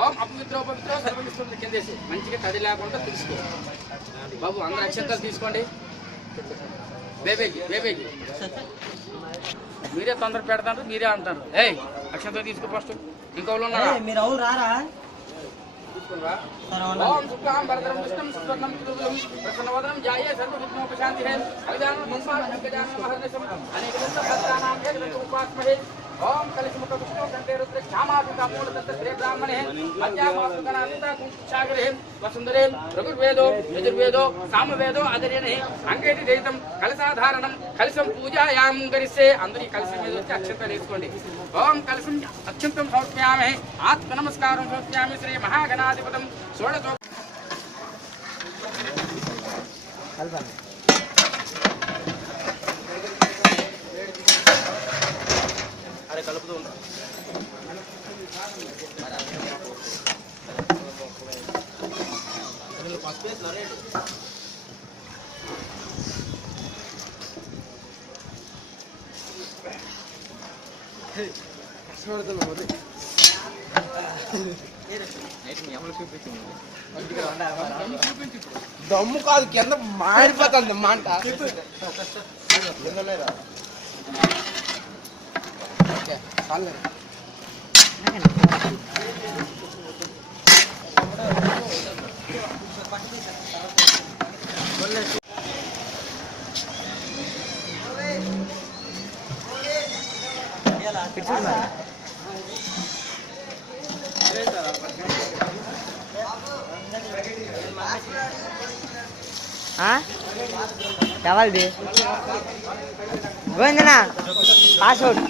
ఓం అపవిత్రోపవిత్రో సర్వమిస్తుంది కిందేసి మంచిగా తడి లేకుండా తీసుకో బాబు. అందరు అక్షంతలు తీసుకోండి. బేబేకి మీరే తొందర పెడతారు, మీరే అంటారు. ఏయ్ అక్షంతలు తీసుకో ఫస్ట్. ఇంకోళ్ళు ఉన్నారా? మీరు అవును రారా? ఓం శుక్లాం వరదరం విష్ణుం శశివర్ణం చతుర్భుజం ప్రసన్నవదనం ధ్యాయేత్ సర్వవిఘ్నోపశాంతయే. అవిధానం మన్మానం గజానన మహర్నిశం అనేకదంత భద్రానాం ఏకదంతోపాస్మహే. ఓం కలిశముఖ విష్ణు కంఠే రుద్ర శ్యామాపితా మూలదత్త శ్రీ బ్రాహ్మణే మధ్యామాసుకనాథ కుంకుశాగరే వసుందరే రఘుర్వేదో యజుర్వేదో సామవేదో అదర్యనే అంగేటి దైతం కలసాధారణం కలిసం పూజాయాం గరిస్తే. అందరూ ఈ కలిసం మీద వచ్చి అక్షంతలు వేసుకోండి. ఓం కలిసం అక్షంతం సమర్పయామి. ఆత్మ నమస్కారం సమర్పయామి. శ్రీ మహాగణాధిపతం షోడశో అరే కలుపుతూ ఉంటా. దమ్ము కాదు, కింద మాడిపోతుంది మంట. ఎవరిది గోవిందనా పాస్వర్డ్